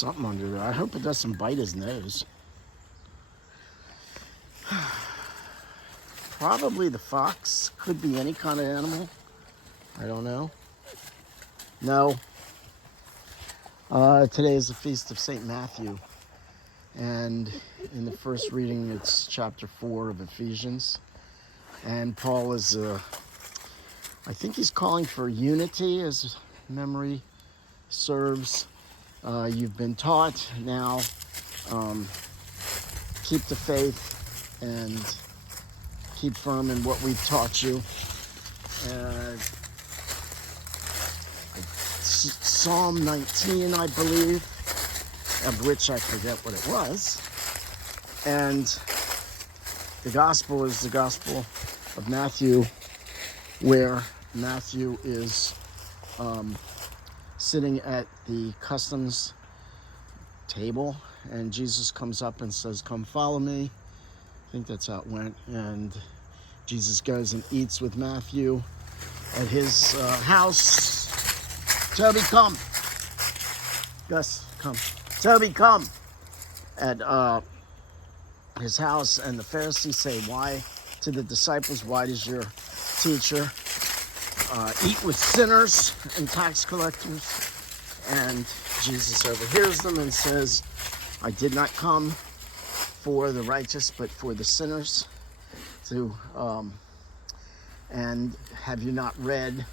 something under there. I hope it doesn't bite his nose. Probably the fox. Could be any kind of animal. I don't know. No. Today is the feast of St. Matthew. And in the first reading, it's chapter 4 of Ephesians. And Paul is, I think he's calling for unity, as memory serves. You've been taught, now keep the faith and keep firm in what we've taught you. Psalm 19, I believe, of which I forget what it was. And the gospel is the gospel of Mathew, where Mathew is sitting at the customs table, and Jesus comes up and says, "Come follow me." I think that's how it went. And Jesus goes and eats with Mathew at his house. Toby, come. Gus, come. Toby, come. At his house, and the Pharisees say, "Why?" to the disciples, "Why does your teacher eat with sinners and tax collectors?" And Jesus overhears them and says, "I did not come for the righteous, but for the sinners." And have you not read,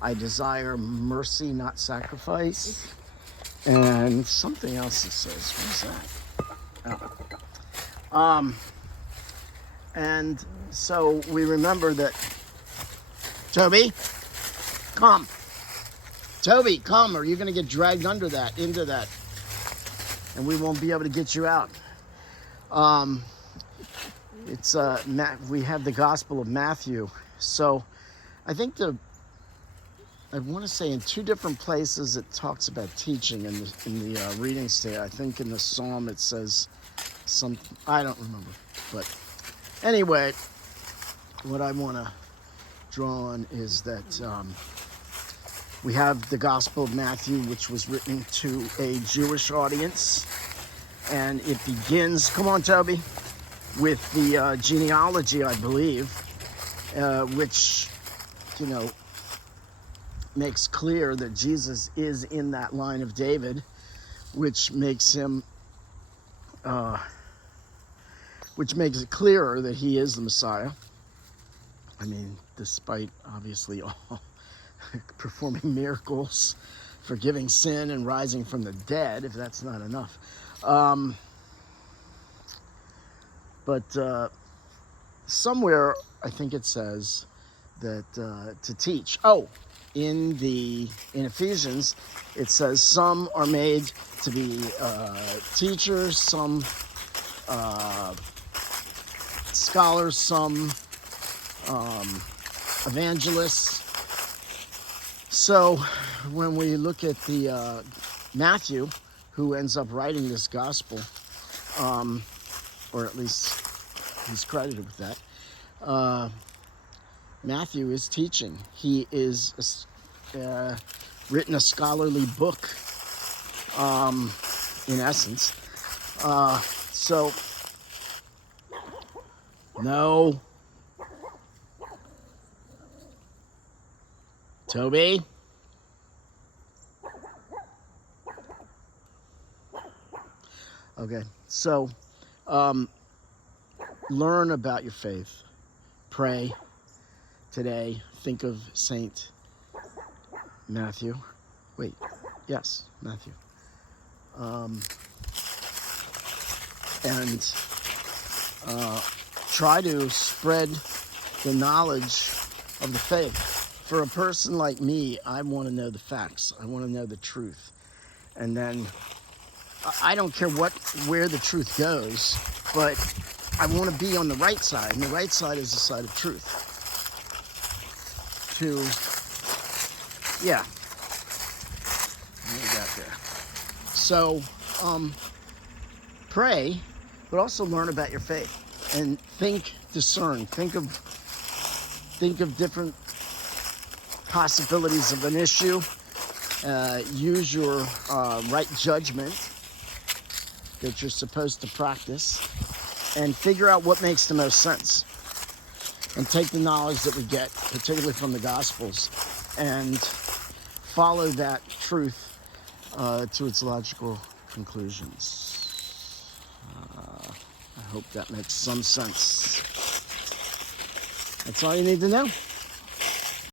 "I desire mercy, not sacrifice"? And something else he says. What is that? Oh. And so we remember that. Toby, come. Toby, come, or you're going to get dragged into that, and we won't be able to get you out. We have the Gospel of Matthew. So I think I want to say in two different places it talks about teaching in the readings today. I think in the Psalm it says something, I don't remember. But anyway, what I want to draw on is that we have the Gospel of Matthew, which was written to a Jewish audience. And it begins, come on, Toby, with the genealogy, I believe, which, makes clear that Jesus is in that line of David, which makes it clearer that he is the Messiah. I mean, despite obviously all performing miracles, forgiving sin, and rising from the dead, if that's not enough. But somewhere I think it says that to teach. Oh, in Ephesians it says some are made to be teachers, some scholars, some evangelists. So when we look at the Matthew, who ends up writing this gospel, or at least he's credited with that, Matthew is teaching. He is written a scholarly book, in essence. So, no. Toby? Okay, so learn about your faith. Pray today. Think of Saint Matthew. Wait, yes, Matthew. And try to spread the knowledge of the faith. For a person like me, I want to know the facts. I want to know the truth. And then I don't care where the truth goes, but I want to be on the right side. And the right side is the side of truth. Yeah. What we got there? So, pray, but also learn about your faith. And discern. Think of different possibilities of an issue. Use your right judgment that you're supposed to practice and figure out what makes the most sense. And take the knowledge that we get, particularly from the Gospels, and follow that truth to its logical conclusions. I hope that makes some sense. That's all you need to know.